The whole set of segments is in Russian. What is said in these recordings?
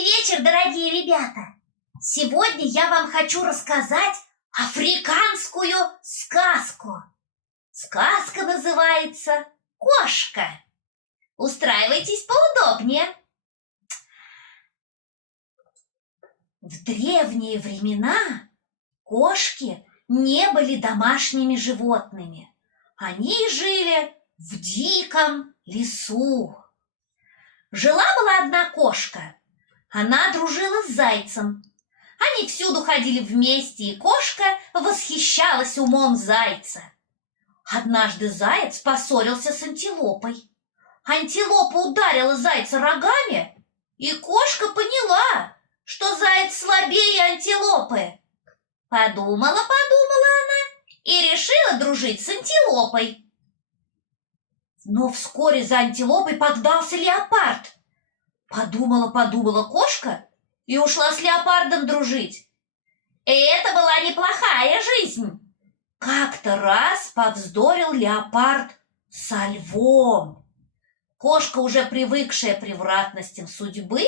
Добрый вечер, дорогие ребята! Сегодня я вам хочу рассказать африканскую сказку. Сказка называется «Кошка». Устраивайтесь поудобнее. В древние времена кошки не были домашними животными. Они жили в диком лесу. Жила-была одна кошка. Она дружила с зайцем. Они всюду ходили вместе, и кошка восхищалась умом зайца. Однажды заяц поссорился с антилопой. Антилопа ударила зайца рогами, и кошка поняла, что заяц слабее антилопы. Подумала она и решила дружить с антилопой. Но вскоре за антилопой погнался леопард. Подумала кошка и ушла с леопардом дружить. И это была неплохая жизнь. Как-то раз повздорил леопард со львом. Кошка, уже привыкшая к превратностям судьбы,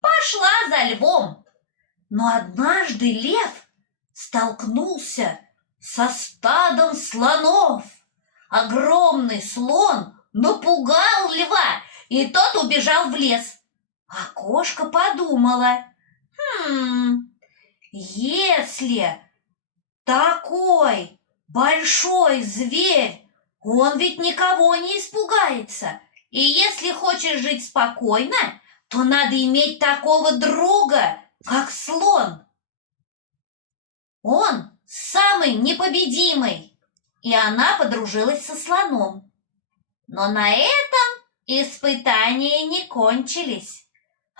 пошла за львом. Но однажды лев столкнулся со стадом слонов. Огромный слон напугал льва, и тот убежал в лес. А кошка подумала: если такой большой зверь, он ведь никого не испугается. И если хочешь жить спокойно, то надо иметь такого друга, как слон. Он самый непобедимый. И она подружилась со слоном. Но на этом испытания не кончились.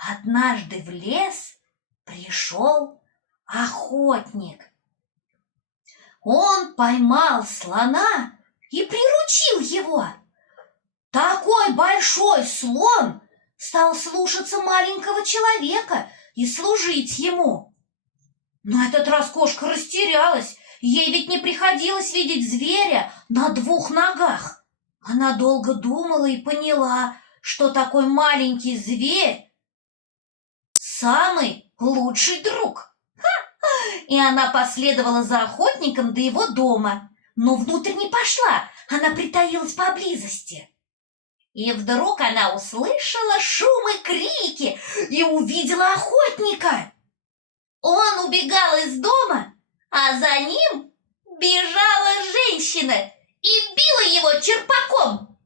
Однажды в лес пришел охотник. Он поймал слона и приручил его. Такой большой слон стал слушаться маленького человека и служить ему. На этот раз кошка растерялась. Ей ведь не приходилось видеть зверя на двух ногах. Она долго думала и поняла, что такой маленький зверь – самый лучший друг. И она последовала за охотником до его дома, но внутрь не пошла, она притаилась поблизости. И вдруг она услышала шум и крики и увидела охотника. Он убегал из дома, а за ним бежала женщина и била его черпаком.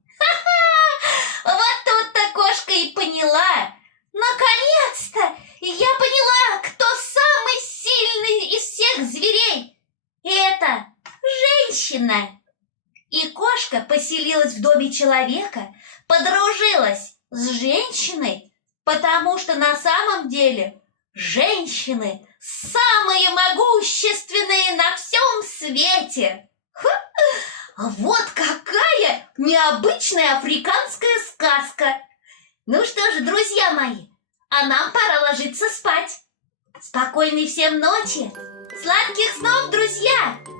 Вот тут-то кошка и поняла. Наконец-то я поняла, кто самый сильный из всех зверей. Это женщина. И кошка поселилась в доме человека, подружилась с женщиной, потому что на самом деле женщины самые могущественные на всем свете. Вот какая необычная африканская сказка. Ну что же, друзья мои, а нам пора ложиться спать. Спокойной всем ночи. Сладких снов, друзья!